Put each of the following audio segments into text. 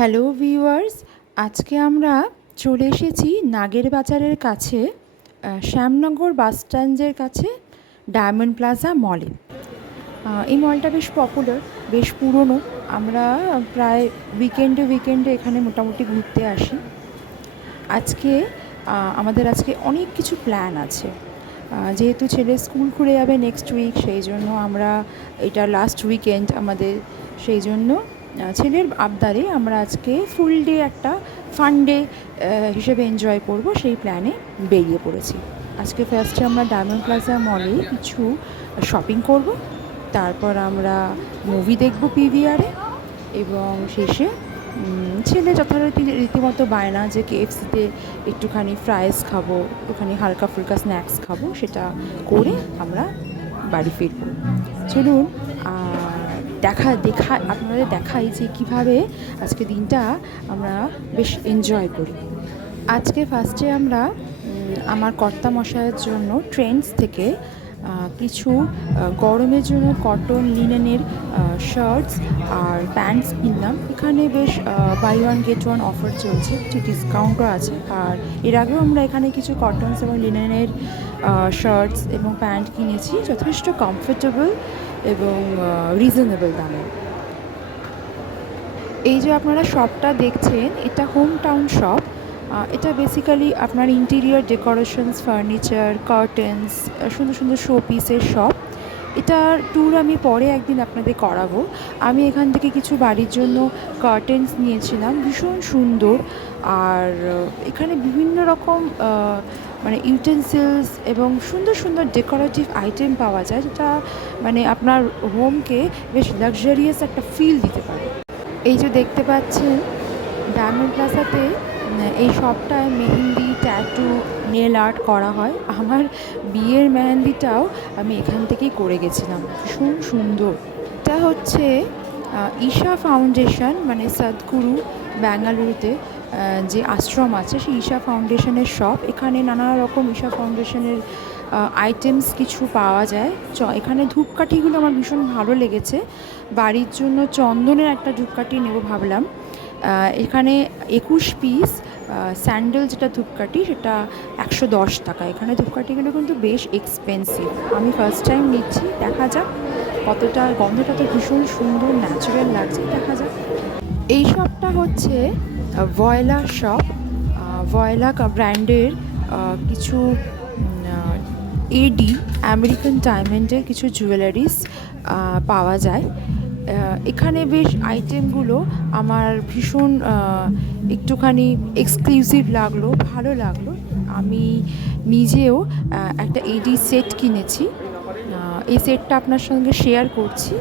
Hello viewers, আজকে আমরা চলে এসেছি নাগের বাজারের কাছে শ্যামনগর বাস স্ট্যান্ডের কাছে ডায়মন্ড প্লাজা মলে। এই মলটা বেশ পপুলার, বেশ পুরনো। আমরা প্রায় উইকেন্ডে এখানে মোটামুটি ঘুরতে আসি। আজকে আমাদের অনেক কিছু প্ল্যান আছে। যেহেতু ছেলের স্কুল খুলে যাবে নেক্সট উইক, সেই জন্য আমরা এটা লাস্ট উইকেন্ড আমাদের, সেই জন্য ছেলের আবদারে আমরা আজকে ফুল ডে একটা ফান ডে হিসেবে এনজয় করব, সেই প্ল্যানে বেরিয়ে পড়েছি। আজকে ফার্স্টে আমরা ডায়মন্ড প্লাজা মলে কিছু শপিং করব, তারপর আমরা মুভি দেখব পিভিআরে, এবং শেষে ছেলে যথারীতি রীতিমতো বায়না যে কেএফসিতে একটুখানি ফ্রাইস খাবো, একটুখানি হালকা ফুলকা স্ন্যাক্স খাবো, সেটা করে আমরা বাড়ি ফিরব। চলুন আপনাদের দেখাই যে কীভাবে আজকে দিনটা আমরা বেশ এনজয় করি। আজকে ফার্স্টে আমরা আমার কর্তামশাইয়ের জন্য ট্রেন্ডস থেকে কিছু গরমের জন্য কটন লিনেনের শার্টস আর প্যান্টস কিনলাম। এখানে বেশ buy one get one offer চলছে, কিছু ডিসকাউন্টও আছে। আর এর আগেও আমরা এখানে কিছু কটনস এবং লিনেনের শার্টস এবং প্যান্ট কিনেছি, যথেষ্ট কমফোর্টেবল এবং রিজনেবল দামে। এই যে আপনারা শপটা দেখছেন, এটা হোম টাউন শপ। এটা বেসিক্যালি আপনার ইন্টেরিয়ার ডেকোরেশনস, ফার্নিচার, কার্টেন্স, সুন্দর সুন্দর শো পিসের শপ। এটার ট্যুর আমি পরে একদিন আপনাদের করাবো। আমি এখান থেকে কিছু বাড়ির জন্য কার্টেন্স নিয়েছিলাম, ভীষণ সুন্দর। আর এখানে বিভিন্ন রকম মানে ইউটেন্সিলস এবং সুন্দর সুন্দর ডেকোরেটিভ আইটেম পাওয়া যায়, যেটা মানে আপনার হোমকে বেশ লাক্সারিয়াস একটা ফিল দিতে পারে। এই যে দেখতে পাচ্ছেন ডায়মন্ড প্লাজাতে এই শপটায় মেহেন্দি, ট্যাটু, নেল আর্ট করা হয়। আমার বিয়ের মেহেন্দিটাও আমি এখান থেকেই করে গেছিলাম, ভীষণ সুন্দর। এটা হচ্ছে ঈশা ফাউন্ডেশন, মানে সদ্গুরু বেঙ্গালুরুতে যে আশ্রম আছে, সেই ঈশা ফাউন্ডেশনের শপ। এখানে নানা রকম ঈশা ফাউন্ডেশনের আইটেমস কিছু পাওয়া যায়। এখানে ধূপকাঠিগুলো আমার ভীষণ ভালো লেগেছে। বাড়ির জন্য চন্দনের একটা ধূপকাঠি নেব ভাবলাম। এখানে 21 পিস স্যান্ডেল যেটা ধূপকাঠি, সেটা 110 টাকা। এখানে ধূপকাঠিগুলো কিন্তু বেশ এক্সপেন্সিভ। আমি ফার্স্ট টাইম নিচ্ছি, দেখা যাক কতটা। গন্ধটা তো ভীষণ সুন্দর, ন্যাচারাল লাগছে, দেখা যাক। এই শপটা হচ্ছে ভয়লা শপ। ভয়লা ব্র্যান্ডের কিছু এডি আমেরিকান ডায়মন্ডের কিছু জুয়েলারিস পাওয়া যায়। এখানে বেশ আইটেমগুলো আমার ভীষণ একটুখানি এক্সক্লুসিভ লাগলো, ভালো লাগলো। আমি নিজেও একটা এডি সেট কিনেছি, এই সেটটা আপনার সঙ্গে শেয়ার করছি।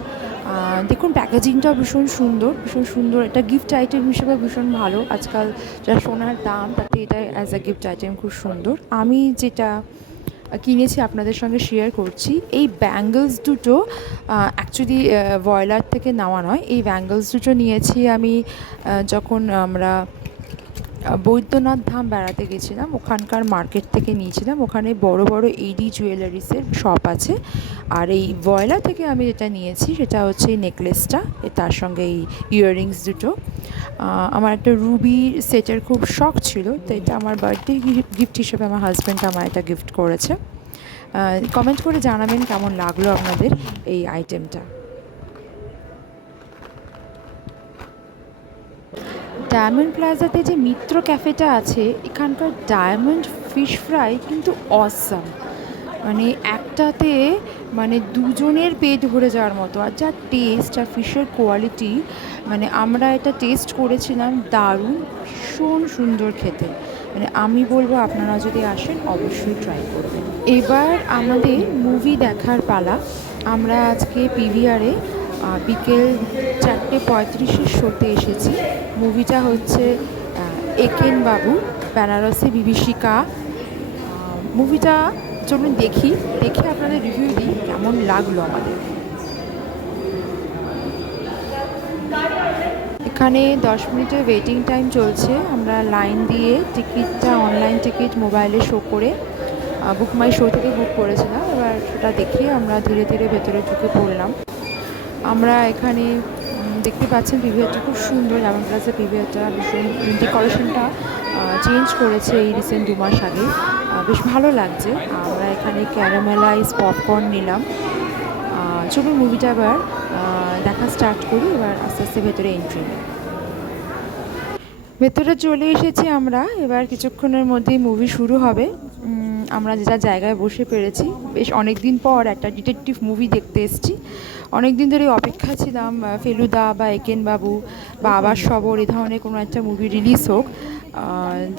দেখুন প্যাকেজিংটাও ভীষণ সুন্দর, ভীষণ সুন্দর। এটা গিফট আইটেম হিসেবে ভীষণ ভালো। আজকাল যা সোনার দাম, তাতে এটা অ্যাজ আ গিফট আইটেম খুব সুন্দর। আমি যেটা কিনেছি আপনাদের সঙ্গে শেয়ার করছি। এই ব্যাঙ্গলস দুটো অ্যাকচুয়ালি ভয়লার থেকে নেওয়া নয়। এই ব্যাঙ্গলস দুটো নিয়েছি আমি যখন আমরা বৈদ্যনাথ ধাম বেড়াতে গেছিলাম, ওখানকার মার্কেট থেকে নিয়েছিলাম। ওখানে বড় বড় এডি জুয়েলারিসের শপ আছে। আর এই ভয়লা থেকে আমি যেটা নিয়েছি সেটা হচ্ছে এই নেকলেসটা, তার সঙ্গে এই ইয়াররিংস দুটো। আমার একটা রুবি সেটের খুব শখ ছিল, তো এটা আমার বার্থডে গিফট হিসেবে আমার হাজব্যান্ড আমার এটা গিফট করেছে। কমেন্ট করে জানাবেন কেমন লাগলো আপনাদের এই আইটেমটা। ডায়মন্ড প্লাজাতে যে মিত্র ক্যাফেটা আছে, এখানকার ডায়মন্ড ফিশ ফ্রাই কিন্তু অসাম। মানে একটাতে মানে দুজনের পেট ভরে যাওয়ার মতো। আর যা টেস্ট আর ফিশের কোয়ালিটি, মানে আমরা এটা টেস্ট করেছিলাম, দারুণ, ভীষণ সুন্দর খেতে। মানে আমি বলবো আপনারা যদি আসেন অবশ্যই ট্রাই করবেন। এবার আমাদের মুভি দেখার পালা। আমরা আজকে পিভিআরে বিকেল 4:35 শোতে এসেছি। মুভিটা হচ্ছে একেন বাবু বেনারসি বিভীষিকা। মুভিটা চলুন দেখে আপনাদের রিভিউ দিই কেমন লাগলো আমাদের। এখানে 10 মিনিটের ওয়েটিং টাইম চলছে। আমরা লাইন দিয়ে টিকিটটা, অনলাইন টিকিট মোবাইলে শো করে বুক মাই শো থেকে বুক করেছিলাম। এবার সেটা দেখে আমরা ধীরে ধীরে ভেতরে ঢুকে পড়লাম। আমরা এখানে দেখতে পাচ্ছেন পিভিআরটা খুব সুন্দর, রাবণ প্লাজা পিভিআরটা ভীষণ ডেকোরেশনটা চেঞ্জ করেছে এই রিসেন্ট 2 মাস আগে। বেশ ভালো লাগছে। আমরা এখানে ক্যারামেলাইজ পপকর্ন নিলাম। চলুন মুভিটা এবার দেখা স্টার্ট করি। এবার আস্তে আস্তে ভেতরে এন্ট্রি নিই। ভেতরে চলে এসেছি আমরা। এবার কিছুক্ষণের মধ্যেই মুভি শুরু হবে। আমরা যে যার জায়গায় বসে পেরেছি। বেশ অনেক দিন পর একটা ডিটেকটিভ মুভি দেখতে এসেছি। অনেক দিন ধরে অপেক্ষা ছিলাম ফেলুদা বা একেন বাবু বা আবার সবর এই ধরনের কোনো একটা মুভি রিলিজ হোক।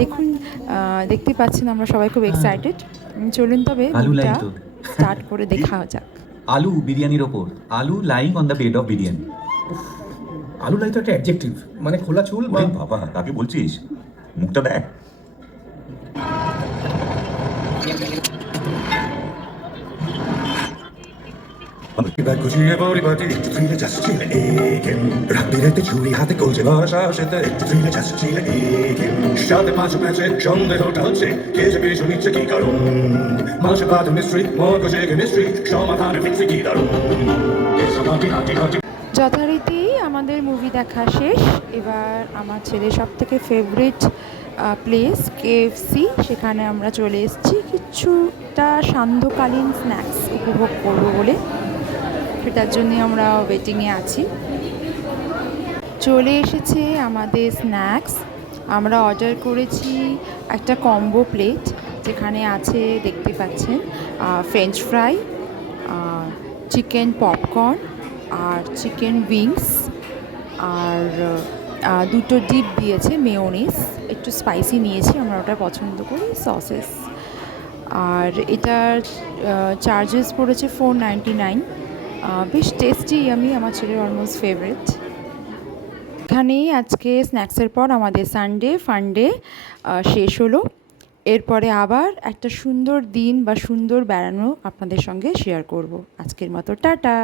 দেখুন, দেখতে পাচ্ছেন আমরা সবাই খুব এক্সাইটেড। চলুন তবে আলু মুভিটা লাই তো স্টার্ট করে দেখা যাক। আলু বিরিয়ানির ওপর আলু lying on the bed of biryani. আলু লাই তো একটা অ্যাডজেক্টিভ, মানে খোলা চুল বা ওরে বাবা, কাকে বলছিস? মুখটা দেখ। গুছিয়ে পরিপাটি একটু ফিরে যাচ্ছিলে একেন রাত বিরেতে ছুরি হাতে কলছে ভরসা সেতে একটু ফিরে যাচ্ছিলে একেন সাথে পাঁচ ম্যাচে সন্দেহটা হচ্ছে কে যে পিছু নিচ্ছে কি কারণ মাসে পাত মিস্ট্রি মগজে কেমিস্ট্রি সমাধানে ফিক্সি কি দারুণ যথারীতি আমাদের মুভি দেখা শেষ। এবার আমার ছেলের সব থেকে ফেভারিট প্লেস কেএফসি, সেখানে আমরা চলে এসেছি কিছুটা সান্ধ্যকালীন স্ন্যাক্স উপভোগ করব বলে। সেটার জন্যে আমরা ওয়েটিংয়ে আছি। চলে এসেছে আমাদের স্ন্যাক্স। আমরা অর্ডার করেছি একটা কম্বো প্লেট, যেখানে আছে দেখতে পাচ্ছেন ফ্রেঞ্চ ফ্রাই, চিকেন পপকর্ন আর চিকেন উইংস, আর দুটো ডিপ দিয়েছে মেয়োনিজ, একটু স্পাইসি নিয়েছি, আমরা ওটা পছন্দ করি, সসেস। আর এটার চার্জেস পড়েছে 499। বেশ টেস্টি, আমার ছেলের অলমোস্ট ফেভারিট। এখানেই আজকে স্ন্যাক্সের পর আমাদের সানডে ফানডে শেষ হলো। এরপরে আবার একটা সুন্দর দিন বা সুন্দর বেড়ানো আপনাদের সঙ্গে শেয়ার করব। আজকের মতো টাটা।